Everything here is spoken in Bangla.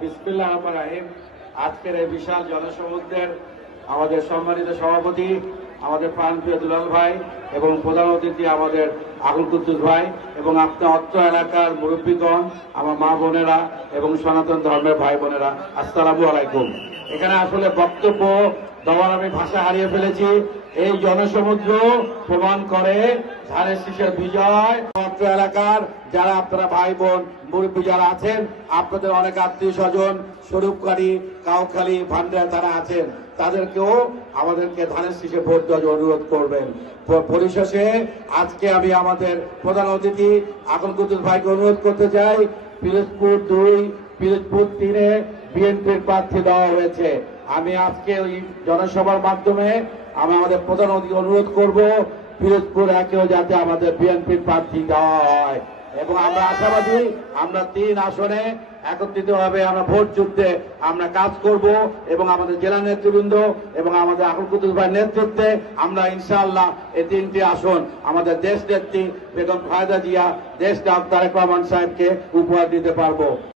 বিসমিল্লাহির রহমানির রহিম। আজকের এই বিশাল জনসমুদ্রের আমাদের সম্মানিত সভাপতি, আমাদের প্রাণপ্রিয় দুলাল ভাই এবং প্রধান অতিথি আমাদের আকুল কুদ্দুস ভাই এবং আপনার অত্র এলাকার মুরব্বীগণ, আমার মা বোনেরা এবং সনাতন ধর্মের ভাই বোনেরা, আসসালামু আলাইকুম। এখানে আসলে বক্তব্য দেওয়ার আমি ভাষা হারিয়ে ফেলেছি। এই জনসমুদ্র প্রমাণ করে ধানের শীষের বিজয়। অত্র এলাকার যারা আপনারা ভাই বোন মুরব্বী যারা আছেন, আপনাদের অনেক আত্মীয় স্বজন স্বরূপকারী, কাউখালী, ভান্ডার তারা আছেন, তাদেরকেও আমাদেরকে ধানের শীষে ভোট দেওয়ার অনুরোধ করবেন। পরিশেষে আজকে আমি আমাদের প্রধান অতিথি আকুল কুদ্দুস ভাইকে অনুরোধ করতে চাই, পিরোজপুর 2, পিরোজপুর 3-এ বিএনপির প্রার্থী দেওয়া হয়েছে। আমি আজকে ওই জনসভার মাধ্যমে আমি আমাদের প্রধান অতিথি অনুরোধ করব, পিরোজপুর 1-এও যাতে আমাদের বিএনপির প্রার্থী দেওয়া হয় এবং আমরা আশাবাদী আমরা 3 আসনে একত্রিতভাবে আমরা ভোট যুদ্ধে আমরা কাজ করব এবং আমাদের জেলা নেতৃবৃন্দ এবং আমাদের আকুল কুদ্দুস ভাইয়ের নেতৃত্বে আমরা ইনশাআল্লাহ এই 3টি আসন আমাদের দেশ নেত্রী বেগম খালেদা জিয়া, দেশ নায়ক তারেক রহমান সাহেবকে উপহার দিতে পারবো।